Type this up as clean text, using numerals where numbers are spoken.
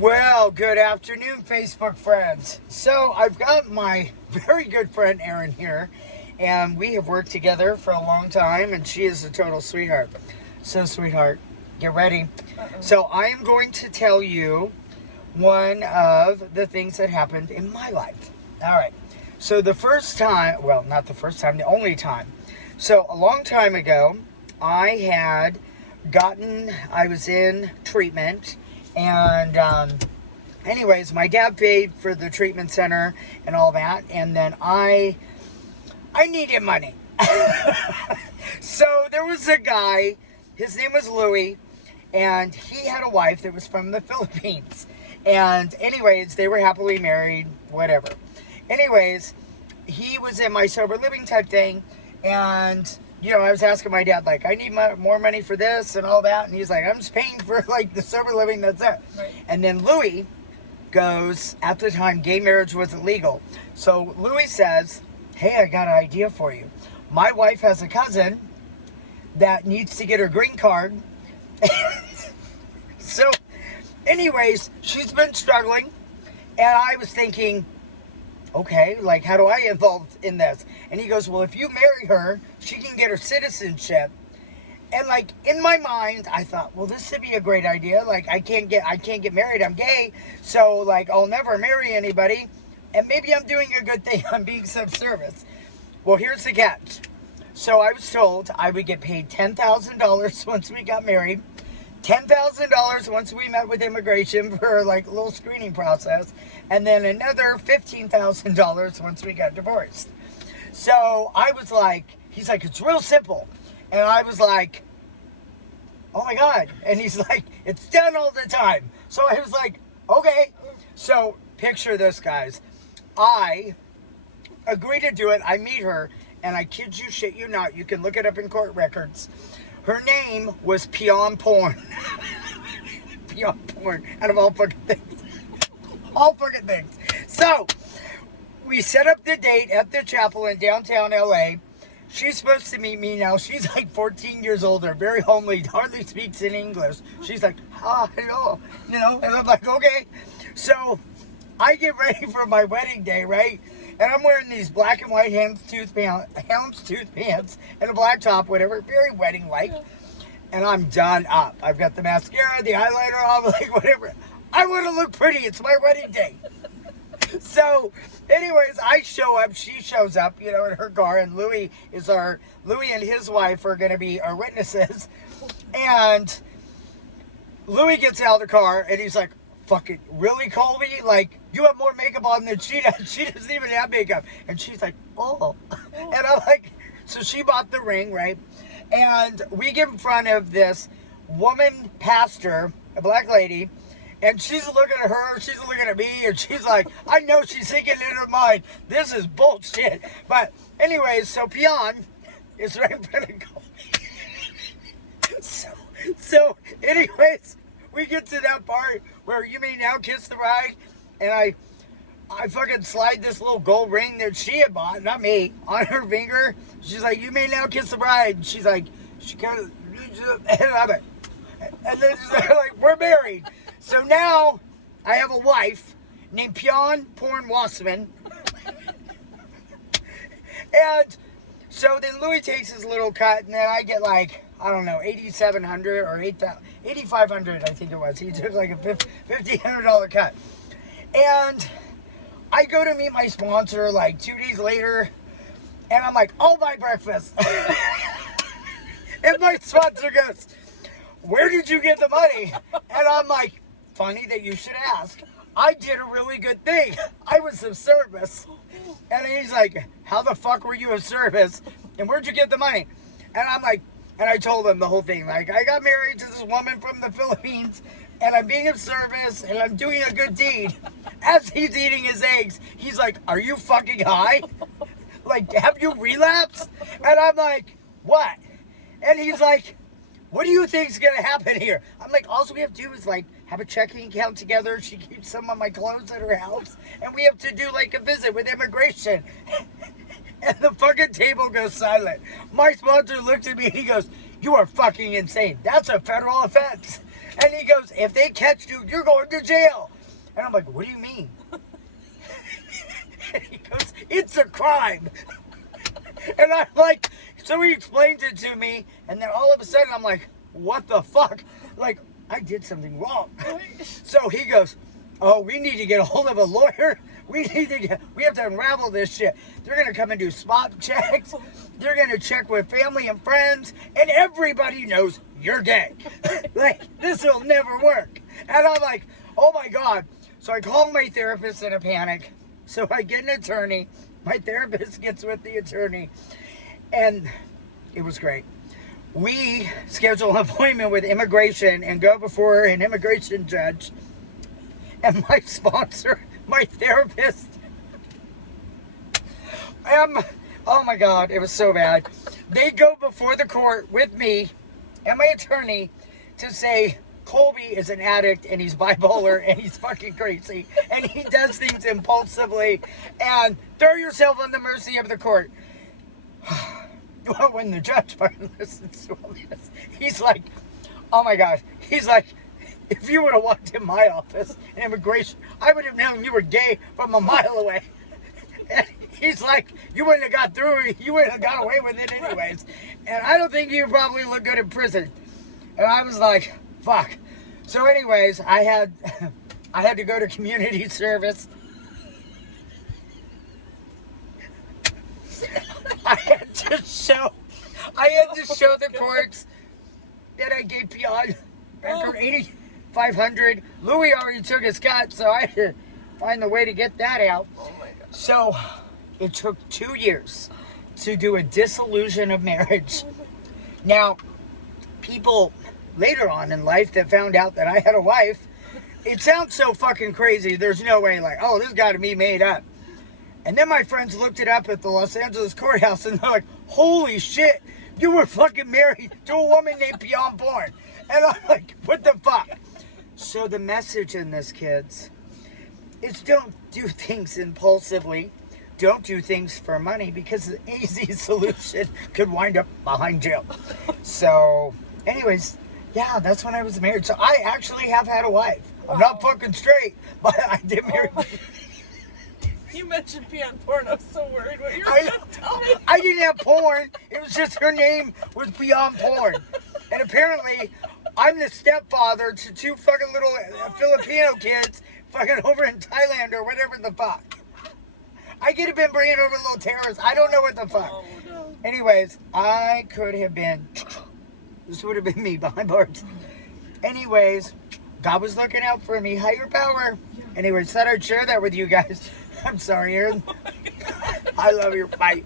Well, good afternoon, Facebook friends. So, I've got my very good friend Erin here, and we have worked together for a long time, and she is a total sweetheart. So, sweetheart, get ready. So, I am going to tell you one of the things that happened in my life. All right. So, the first time, well, not the first time, the only time. So, a long time ago, I was in treatment. And anyways, my dad paid for the treatment center and all that. And then I needed money. So there was a guy, his name was Louis, and he had a wife that was from the Philippines. And anyways, they were happily married, whatever. Anyways, he was in my sober living type thing. And I was asking my dad, like, I need more money for this and all that. And he's like, I'm just paying for, like, the sober living, that's it. Right. And then Louis goes, at the time, gay marriage wasn't legal. So Louis says, hey, I got an idea for you. My wife has a cousin that needs to get her green card. So, anyways, she's been struggling. And I was thinking, okay, like, how do I get involved in this? And he goes, well, if you marry her, she can get her citizenship. And, like, in my mind, I thought, well, this would be a great idea. Like, I can't get married. I'm gay. So, like, I'll never marry anybody. And maybe I'm doing a good thing. I'm being subservious. Well, here's the catch. So I was told I would get paid $10,000 once we got married. $10,000 once we met with immigration for like a little screening process, and then another $15,000 once we got divorced. So I was like, he's like, it's real simple. And I was like, oh my God. And he's like, it's done all the time. So I was like, okay. So picture this, guys. I agree to do it. I meet her, and I kid you, shit you not, you can look it up in court records. Her name was Peon Porn. Peon Porn. Out of all fucking things. All fucking things. So, we set up the date at the chapel in downtown LA. She's supposed to meet me now. She's like 14 years older, very homely, hardly speaks in English. She's like, hello. And I'm like, okay. So, I get ready for my wedding day, right? And I'm wearing these black and white houndstooth pants and a black top, whatever, very wedding-like. And I'm done up. I've got the mascara, the eyeliner on, like whatever. I want to look pretty. It's my wedding day. So, anyways, I show up. She shows up, in her car. And Louis and his wife are going to be our witnesses. And Louis gets out of the car, and he's like, fucking really, Colby? Like, you have more makeup on than she does. She doesn't even have makeup. And she's like, oh. And I'm like, so she bought the ring, right? And we get in front of this woman pastor, a black lady, and she's looking at her, she's looking at me, and she's like, I know she's thinking in her mind, this is bullshit. But anyways, so Peon is right in front of Colby. So anyways, we get to that part where you may now kiss the bride, and I fucking slide this little gold ring that she had bought, not me, on her finger. She's like, you may now kiss the bride. She's like, she kind of, and I'm like, and then they're like, we're married. So now I have a wife named Peon Porn Wassman. And so then Louis takes his little cut, and then I get like, I don't know, $8,700 or $8,500, I think it was. He took like a $1,500 cut. And I go to meet my sponsor like 2 days later, and I'm like, I'll buy breakfast. And my sponsor goes, where did you get the money? And I'm like, funny that you should ask. I did a really good thing. I was of service. And he's like, how the fuck were you of service? And where'd you get the money? And I'm like, and I told him the whole thing. Like, I got married to this woman from the Philippines, and I'm being of service, and I'm doing a good deed. As he's eating his eggs, he's like, are you fucking high? Like, have you relapsed? And I'm like, what? And he's like, what do you think's gonna happen here? I'm like, all we have to do is like have a checking account together. She keeps some of my clothes at her house, and we have to do like a visit with immigration. And the fucking table goes silent. My sponsor looked at me and he goes, you are fucking insane. That's a federal offense. And he goes, if they catch you, you're going to jail. And I'm like, what do you mean? And he goes, it's a crime. And I'm like, so he explains it to me, and then all of a sudden I'm like, what the fuck? Like, I did something wrong. So he goes, oh, we need to get a hold of a lawyer. We have to unravel this shit. They're going to come and do spot checks. They're going to check with family and friends, and everybody knows you're gay. Like, this will never work. And I'm like, oh my God. So I call my therapist in a panic. So I get an attorney. My therapist gets with the attorney. And it was great. We schedule an appointment with immigration and go before an immigration judge. And my sponsor, my therapist, oh my God, it was so bad. They go before the court with me and my attorney to say, Colby is an addict and he's bipolar and he's fucking crazy and he does things impulsively, and throw yourself on the mercy of the court. Well, when the judge finally listens to all this, he's like, oh my God, he's like, if you would have walked in my office in immigration, I would have known you were gay from a mile away. And he's like, you wouldn't have got through, you wouldn't have got away with it anyways. And I don't think you probably look good in prison. And I was like, fuck. So anyways, I had to go to community service. I had to show the courts that I gave beyond after 8,500. Louis already took his cut, so I had to find the way to get that out. Oh my God. So it took 2 years to do a dissolution of marriage. Now, people later on in life that found out that I had a wife, it sounds so fucking crazy. There's no way, like, oh, this got to be made up. And then my friends looked it up at the Los Angeles courthouse and they're like, holy shit, you were fucking married to a woman named Beyond Porn. And I'm like, what the fuck? So the message in this, kids, is don't do things impulsively. Don't do things for money, because the easy solution could wind up behind jail. So, anyways, yeah, that's when I was married. So I actually have had a wife. I'm not fucking straight, but I did marry. You mentioned Beyond Porn. I was so worried what you were going to tell me. I didn't have porn. It was just her name was Beyond Porn. And apparently, I'm the stepfather to two fucking little Filipino kids fucking over in Thailand or whatever the fuck. I could have been bringing over little terrorists. I don't know what the fuck. Oh, no. Anyways, I could have been... This would have been me behind bars. Anyways, God was looking out for me. Higher power. Anyways, thought I'd share that with you guys. I'm sorry, Aaron. I love you. Bye.